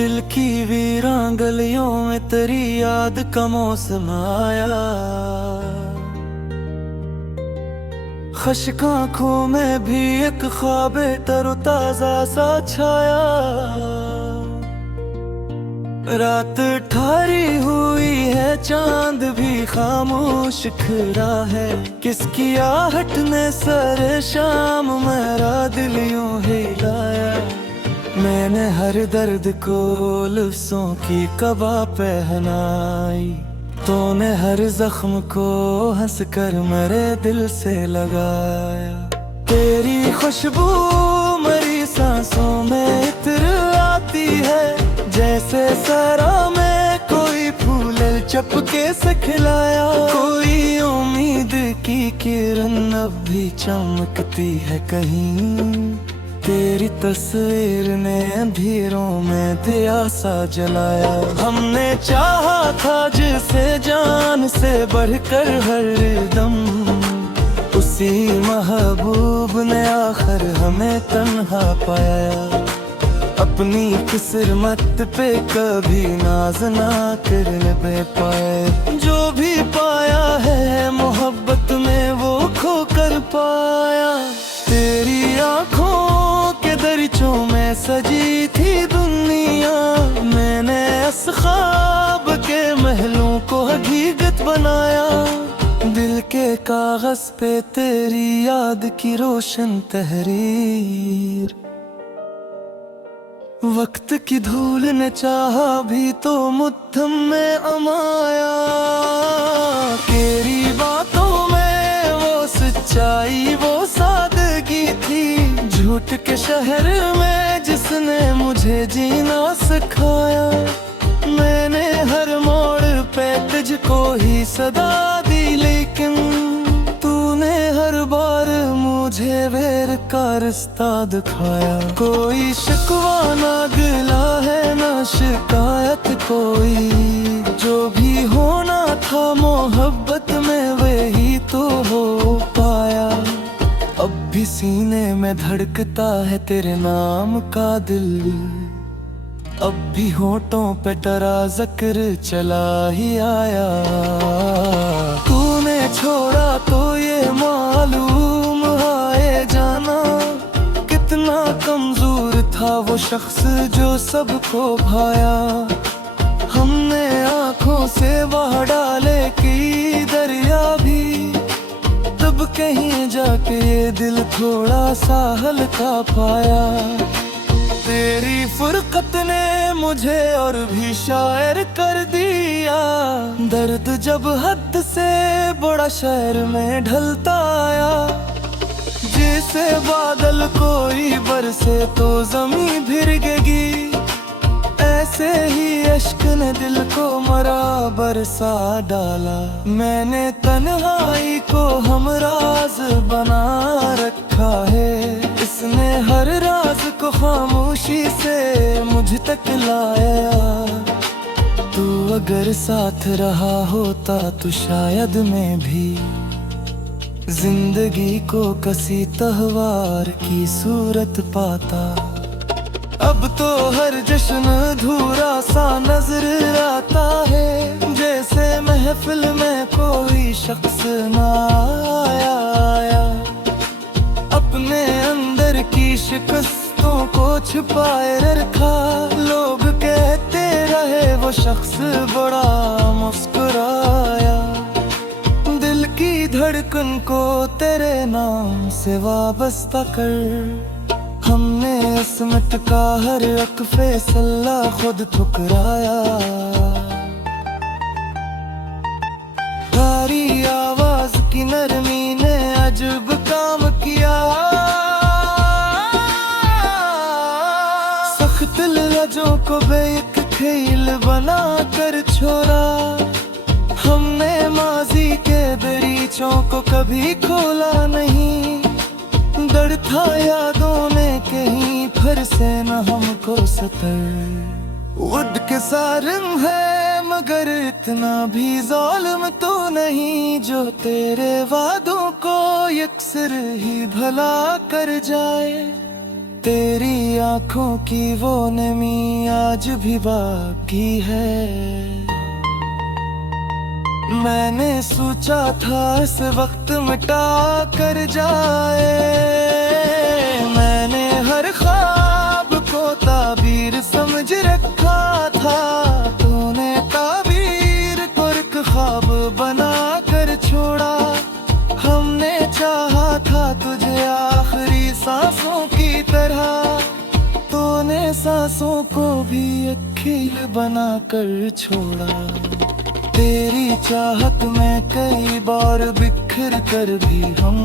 दिल की वीरां गलियों में तेरी याद का मौसम आया। खश्क आँखों में भी एक ख्वाबे तरोताजा सा छाया। रात ठारी हुई है, चांद भी खामोश खड़ा है। किसकी आहट ने सरे शाम मेरा दिल यूं हिलाया। मैंने हर दर्द को लफ्ज़ों की कबा पहनाई, तूने हर जख्म को हंसकर मेरे दिल से लगाया। तेरी खुशबू मेरी सांसों में इत्र आती है, जैसे सरा में कोई फूल चपके से खिलाया। कोई उम्मीद की किरण अब भी चमकती है कहीं, तेरी तस्वीर ने अंधेरों में दिया सा जलाया। हमने चाहा था जिसे जान से बढ़कर हर दम, उसी महबूब ने आखिर हमें तन्हा पाया। अपनी किस्मत पे कभी नाज ना करने पे पाए, जो भी पाया है मोहब्बत में वो खो कर पाया। तेरी आँखों के दरिचों में सजी थी दुनिया, मैंने इस ख्वाब के महलों को हकीकत बनाया। दिल के कागज पे तेरी याद की रोशन तहरीर, वक्त की धूल ने चाहा भी तो मुट्ठम में अमाया। तेरी बातों में वो सच्चाई वो सादगी थी, झूठ के शहर में जिसने मुझे जीना सिखाया। मैंने हर मोड़ पे तुझको ही सदा दी, लेकिन तूने हर बार मुझे वेर का रास्ता दिखाया। कोई शिकवा ना गिला है ना शिकायत कोई, जो भी होना था मोहब्बत में वही तो हो पाया। अब भी सीने में धड़कता है तेरे नाम का दिल, अब भी होठों पे तेरा जिक्र चला ही आया। तूने छोड़ा तो ये मालूम आए जाना, कितना कमजोर था वो शख्स जो सबको भाया। हमने आँखों से बहा डाले की दरिया भी, तब कहीं जाके ये दिल थोड़ा सा हल्का पाया। तेरी फुरकत ने मुझे और भी शायर कर दिया, दर्द जब हद से बड़ा शहर में ढलता आया। जैसे बादल कोई बरसे तो जमीन भीगेगी, ऐसे ही अश्क ने दिल को मरा बरसा डाला। मैंने तन्हाई को हमराज बना रखा है, इसने हर राज को खामोशी से मुझ तक लाया। तू अगर साथ रहा होता तो शायद मैं भी जिंदगी को कसी तहवार की सूरत पाता। अब तो हर जश्न अधूरा सा नजर आता है, जैसे महफिल में कोई शख्स ना आया। अपने अंदर की शिकस्तों को छुपाए रखा, लोग कहते रहे वो शख्स बड़ा मुस्कुराया। दिल की धड़कन को तेरे नाम से वाबस्ता कर, हमने इसमत का हर एक फैसला खुद ठुकराया। तारी आवाज की नरमी ने अजब काम किया, सख्त लहजों को बेक खेल बना कर छोड़ा। हमने माजी के दरीचों को कभी खोला नहीं, डर था यादों ने कहीं फिर से न हमको सतर। वुड के सारम है मगर इतना भी ज़ालिम तो नहीं, जो तेरे वादों को यकसर ही भला कर जाए। तेरी आंखों की वो नमी आज भी बाकी है। मैंने सोचा था इस वक्त मिटा कर जाए, मैंने हर ख्वाब को ताबीर समझ रखा था। तूने ताबीर को एक ख्वाब बना कर छोड़ा। हमने चाहा था तुझे आखिरी सांसों की तरह, तूने सांसों को भी एक खेल बना कर छोड़ा। तेरी चाहत में कई बार बिखर कर भी हम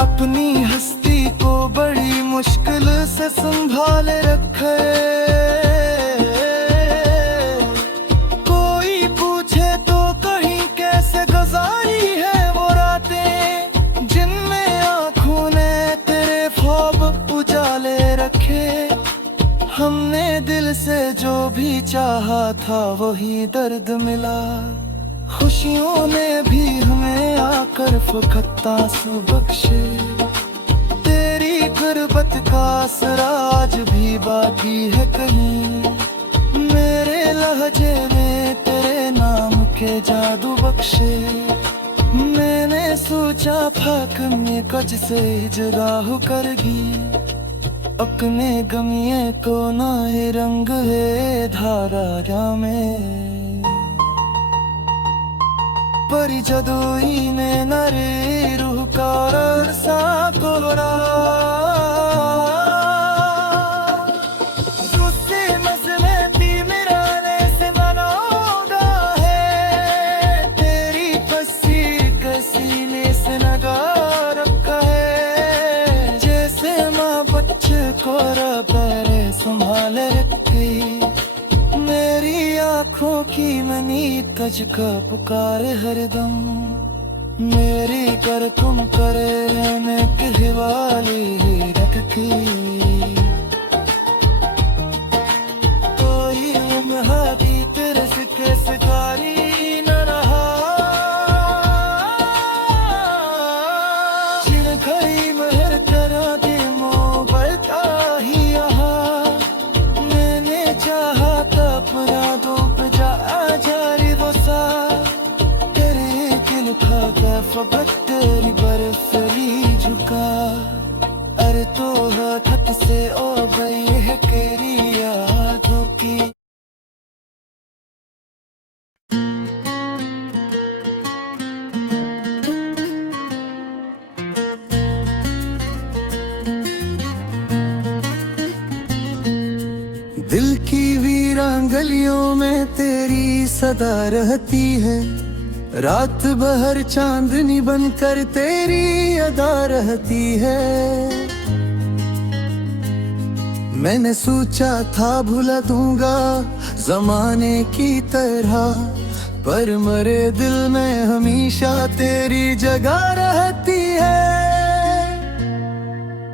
अपनी हस्ती को बड़ी मुश्किल से संभाल रखे। कोई पूछे तो कहीं कैसे गुजारी है वो रातें, जिनमें आंखों ने तेरे ख्वाब उजाले रखे। हमने दिल से जो भी चाहा था वही दर्द मिला। खुशियों ने भी हमें आकर फकत आंसू बख्शे। तेरी गुर्बत का असर आज भी बाकी है कहीं। मेरे लहजे में तेरे नाम के जादू बख्शे। मैंने सोचा फाक में कच से जुदा हो करगी। अपने गमिए को ना ही रंग है धारा में, पर जदोई ने नरे रूह का रसा कोरा। तुझसे मसले भी मिलाने से मनाऊंगा है। तेरी कसी कसीने से नगा रखा है। जैसे माँ बच्चे को रबरे संभाल रखी। मेरी आँखों की मनी तुझका पुकार हरदम। मेरी कर तुम करे रहने के वाली रखती। कोई लम्हादी तेरे सिक्के सिकारी न रहा। चिड़ गई महर करा दे मोहब्बत ही यहाँ। मैंने चाहा था अपराधों पे जा जारी वसा। तेरे किल खा गया फबक तेरी बर्फली झुका। अरे तो हाथ से ओ गई है तेरी यादों की। दिल की वीरान गलियों में तेरी सदा रहती है। रात भर चांदनी बनकर तेरी अदा रहती है। मैंने सोचा था भुला दूंगा जमाने की तरह, पर मरे दिल में हमेशा तेरी जगह रहती है।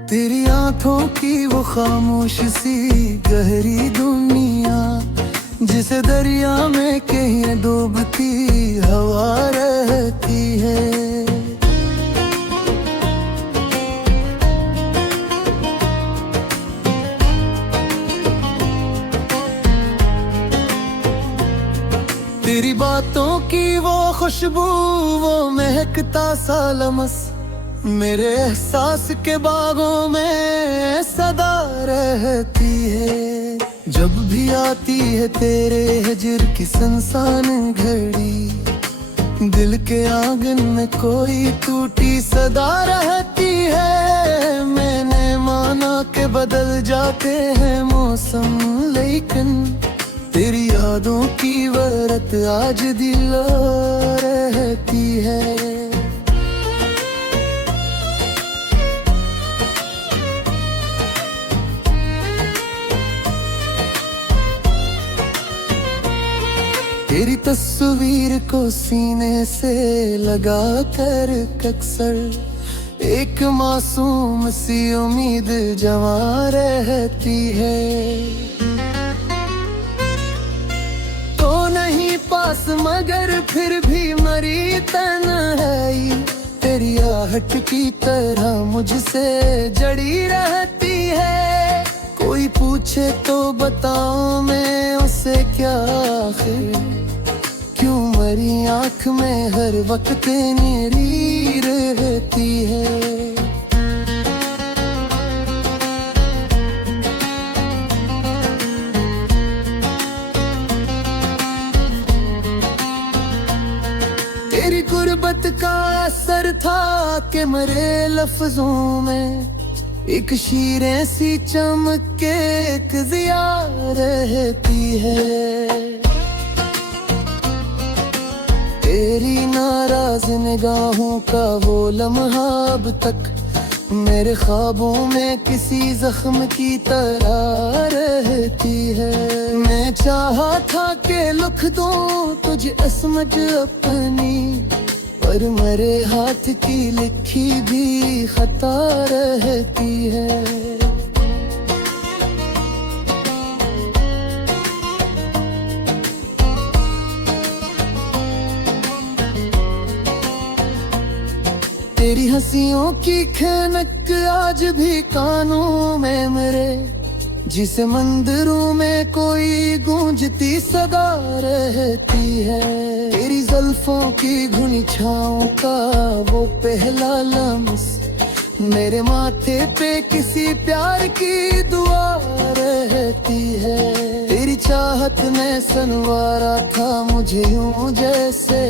तेरी आंखों की वो खामोश सी गहरी दुनिया, जिसे दरिया में कहीं डूबती हवा रहती है। तेरी बातों की वो खुशबू, वो महकता सा लमस, मेरे एहसास के बागों में सदा रहती है। जब भी आती है तेरे हिजर की सुनसान घड़ी, दिल के आंगन में कोई टूटी सदा रहती है। मैंने माना के बदल जाते हैं मौसम, लेकिन तेरी यादों की वरत आज दिलों रहती है। तेरी तस्वीर को सीने से लगा कर अक्सर एक मासूम सी उम्मीद जवा रहती है। तो नहीं पास मगर फिर भी मरी तन्हाई, तेरी आहट की तरह मुझसे जड़ी रहती है। कोई पूछे तो बताओ मैं उसे क्या, आखिर क्यों मरी आँख में हर वक्त नीरी रहती है। तेरी गुर्बत का असर था कि मरे लफ्जों में एक शीरें सी चमक के एक ज़िया रहती है। तेरी नाराज निगाहों का वो लम्हा अब तक मेरे ख्वाबों में किसी जख्म की तरह रहती है। मैं चाहा था कि लिख दूं तुझे असमझ अपनी, पर मेरे हाथ की लिखी भी खता रहती है। तेरी हंसियों की खनक आज भी कानों में मेरे, जिसे मंदिरों में कोई गूंजती सदा रहती है। तेरी जुल्फों की घुनी छाँव का वो पहला लम्स मेरे माथे पे किसी प्यार की दुआ रहती है। तेरी चाहत ने संवारा था मुझे यूं जैसे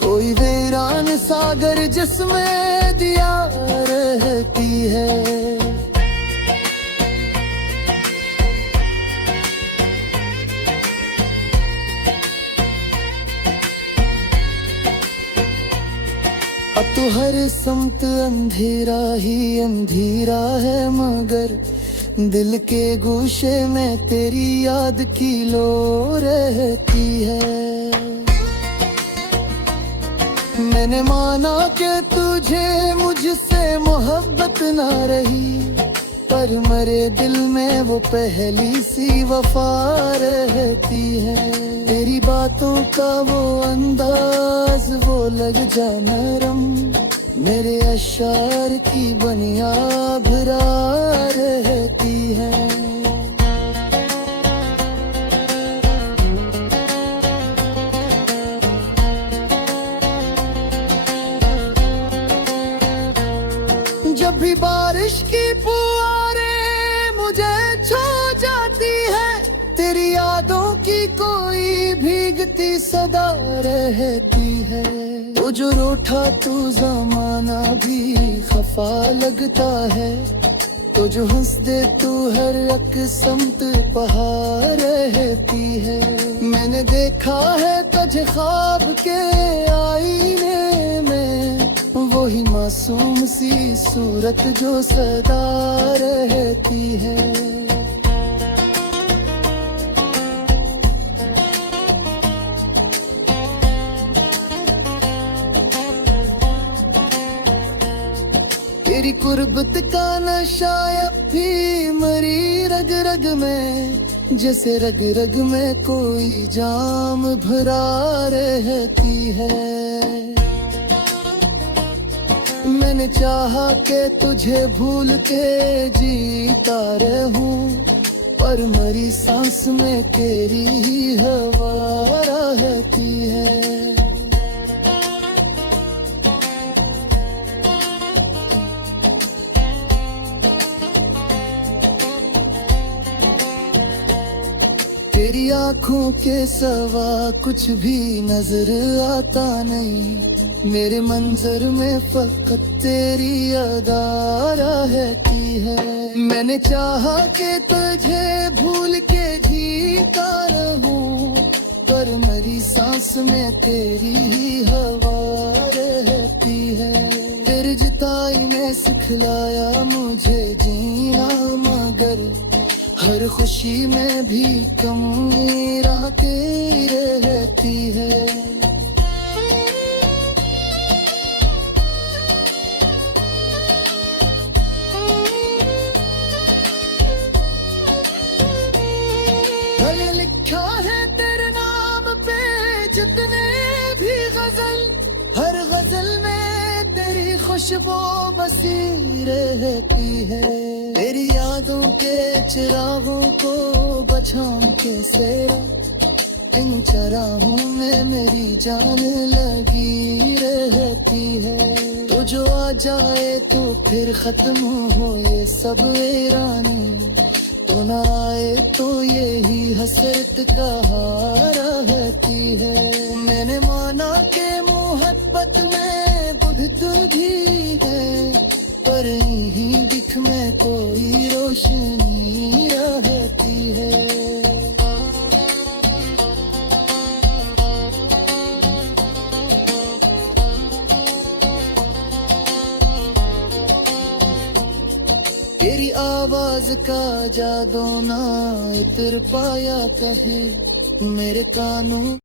कोई वीरान सागर जिसमें दिया रहती है। अब तो हर समत अंधेरा ही अंधेरा है, मगर दिल के गोशे में तेरी याद की लो रहती है। मैंने माना कि तुझे मुझसे मोहब्बत ना रही, पर मेरे दिल में वो पहली सी वफा रहती है। तेरी बातों का वो अंदाज वो लग जा नरम, मेरे अशार की बनिया भरा रहती है। जब भी बारिश की फुहारें मुझे छू जाती है, तेरी यादों की कोई भीगती सदा रहती है। तो जो रूठा तू जमाना भी खफा लगता है, तो जो हंस दे तू हर एक समत पहाड़ रहती है। मैंने देखा है तुझे ख्वाब के आईने में, वही मासूम सी सूरत जो सदा रहती है। तेरी कुर्बत का नशा अब भी मरी रग रग में, जैसे रग रग में कोई जाम भरा रहती है। मैंने चाहा कि तुझे भूल के जीता रहूं, पर मरी सांस में तेरी ही हवा रहती है। तेरी आँखों के सवा कुछ भी नजर आता नहीं, मेरे मंजर में फकत तेरी अदा रहती है। मैंने चाहा कि तुझे भूल के जीता रहूं, पर मेरी सांस में तेरी ही हवा रहती है। तेरी जुताई ने सिखलाया मुझे जीना, मगर हर खुशी में भी कमी राहती रहती है। मैंने लिखा है तेरे नाम पे जितने भी गजल, हर गजल में खुशबू बसी रहती है। तेरी यादों के चिरागों को बचाऊं कैसे, इन चराहों में मेरी जान लगी रहती है। तो जो आ जाए तो फिर खत्म हो ये सब वीरानी, तो ना आए तो यही हसरत कहा रहती है। मैंने माना के मोहब्बत में बुद्ध भी है, पर यहीं दिख में कोई रोशनी रहती है। तेरी आवाज का जादू ना इतर पाया कहे मेरे कानों।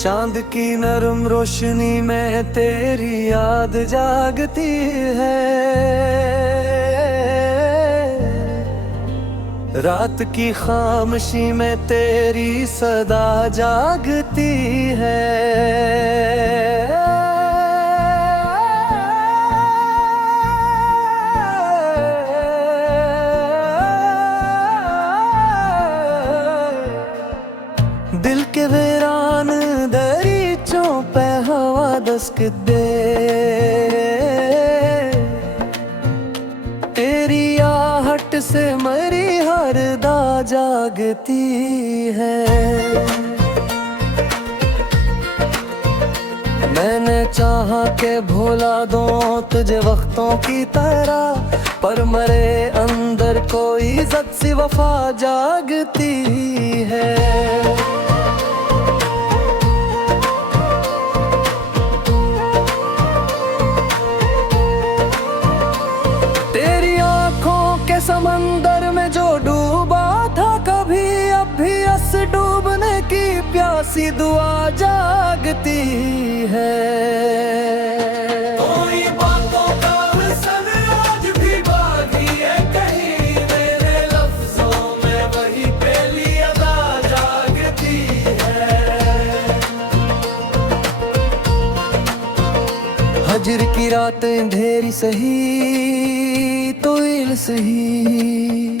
चांद की नरम रोशनी में तेरी याद जागती है। रात की खामोशी में तेरी सदा जागती है। दिल के वीरान दरीचों पे हवा दस्तक दे, तेरी आहट से मरी हर दा जागती है। मैंने चाहा के भुला दूं तुझे वक्तों की तरह, पर मरे अंदर कोई इज्जत सी वफा जागती है। समंदर में जो डूबा था कभी, अब भी अस डूबने की प्यासी दुआ जागती है। कोई बातों का अवसर आज भी बाकी है कहीं, मेरे लफ्जों में वही पहली अदा जागती है। हजर की रात अंधेरी सही तो इल सही,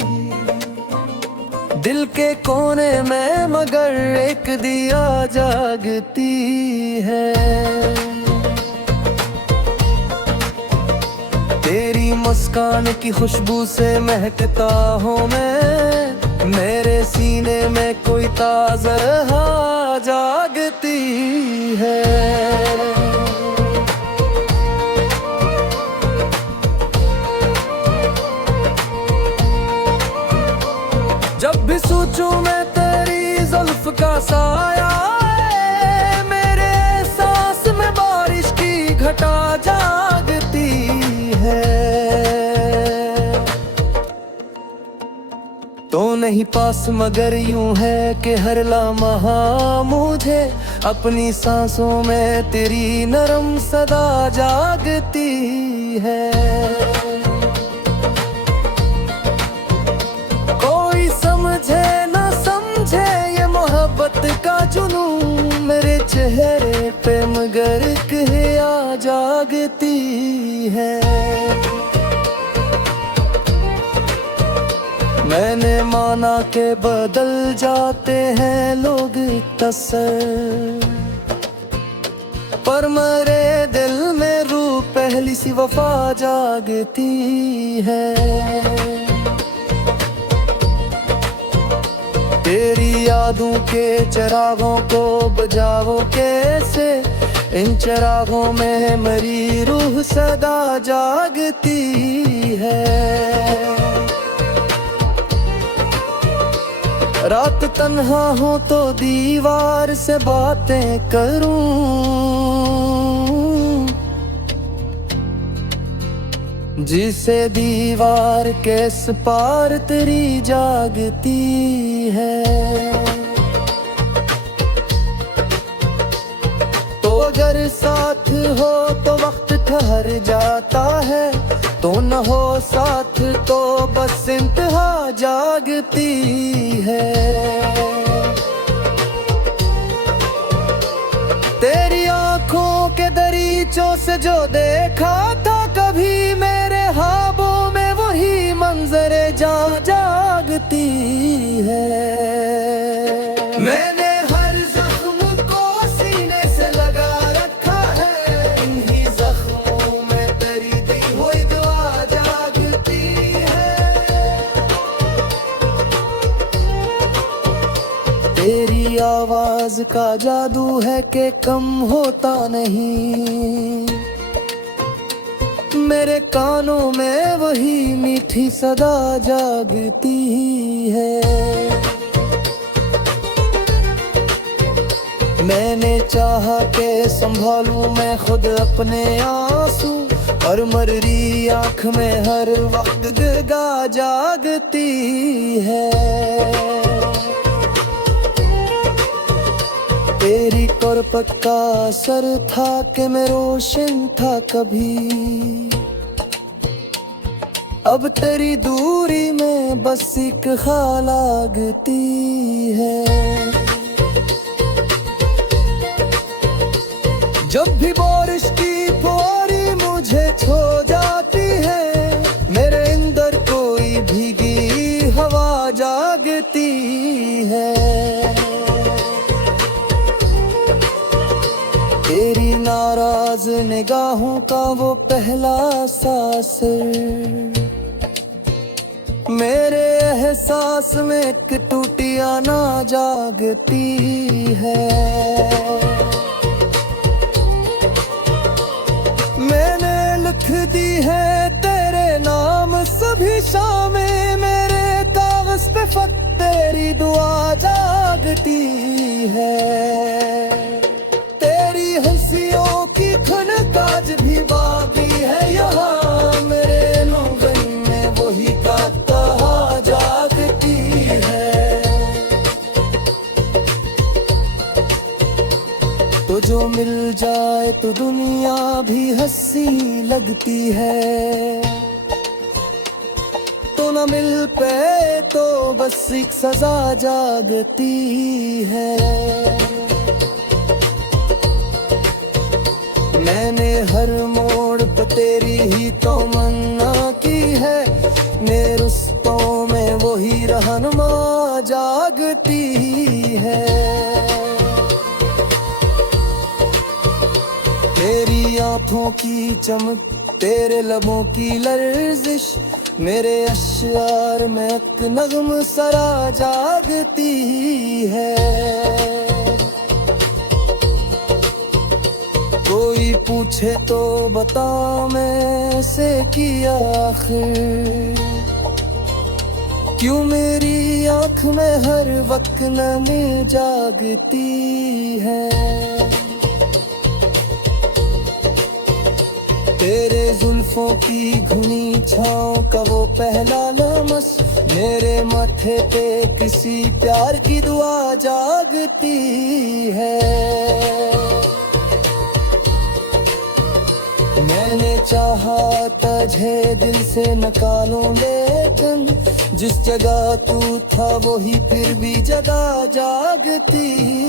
दिल के कोने में मगर एक दिया जागती है। तेरी मुस्कान की खुशबू से महकता हूँ मैं, मेरे सीने में कोई ताज़ा जागती है। जब भी सोचूं मैं तेरी जुल्फ का साया है, मेरे सांस में बारिश की घटा जागती है। तो नहीं पास मगर यूं है कि हर लम्हा मुझे अपनी सांसों में तेरी नरम सदा जागती है। का जुनून मेरे चेहरे पे मगर क्या जागती है। मैंने माना के बदल जाते हैं लोग तसर, पर मरे दिल में रूह पहली सी वफा जागती है। तेरी यादों के चिरागों को बुझाओ कैसे, इन चिरागों में मरी रूह सदा जागती है। रात तन्हा हो तो दीवार से बातें करूं, जिसे दीवार के इस पार तेरी जागती है। तो अगर साथ हो तो वक्त ठहर जाता है, तो न हो साथ तो बस इंतहा जागती है। तेरी आंखों के दरीचों से जो देखा था कभी मेरे ख्वाबों में, वही मंजरे जागती है। मैंने हर जख्म को सीने से लगा रखा है, इन्हीं जख्मों में तेरी दी हुई दुआ जागती है। तेरी आवाज का जादू है कि कम होता नहीं, मेरे कानों में वही मीठी सदा जागती है। मैंने चाहा कि संभालूं मैं खुद अपने आंसू, और मर्री आँख में हर वक्त गा जागती है। तेरी कुर्बत का असर था कि मैं रोशन था कभी, अब तेरी दूरी में बस एक ख्याल लागती है। जब भी बारिश की फुहारी मुझे छो जाती है, मेरे अंदर कोई भीगी हवा जागती है। तेरी नाराज निगाहों का वो पहला सा असर, मेरे एहसास में एक टूटिया ना जागती है। मैंने लिख दी है तेरे नाम सभी शामें, मेरे कागज पे फक्त तेरी दुआ जागती है। तेरी हंसियों की खनक आज भी बाकी है यहाँ, मेरे नौगन में वही कहा जागती है। तो जो मिल जाए तो दुनिया भी हंसी लगती है, तो न मिल पे तो बस एक सजा जागती है। मैंने हर मोड़ पर तेरी ही तो मन्ना की है, मेरे रुस्तों में वही रहनुमा जागती है। तेरी आंखों की चमक, तेरे लबों की लर्जिश, मेरे अश्यार में एक नगम सरा जागती है। कोई पूछे तो बता मैं से किया आखिर, क्यों मेरी आँख में हर वक्त नमी जागती है। तेरे जुल्फों की घुनी छाँव का वो पहला लमस, मेरे माथे पे किसी प्यार की दुआ जागती है। मैंने चाहा तुझे दिल से निकालूं, लेकिन जिस जगह तू था वही फिर भी जगह जागती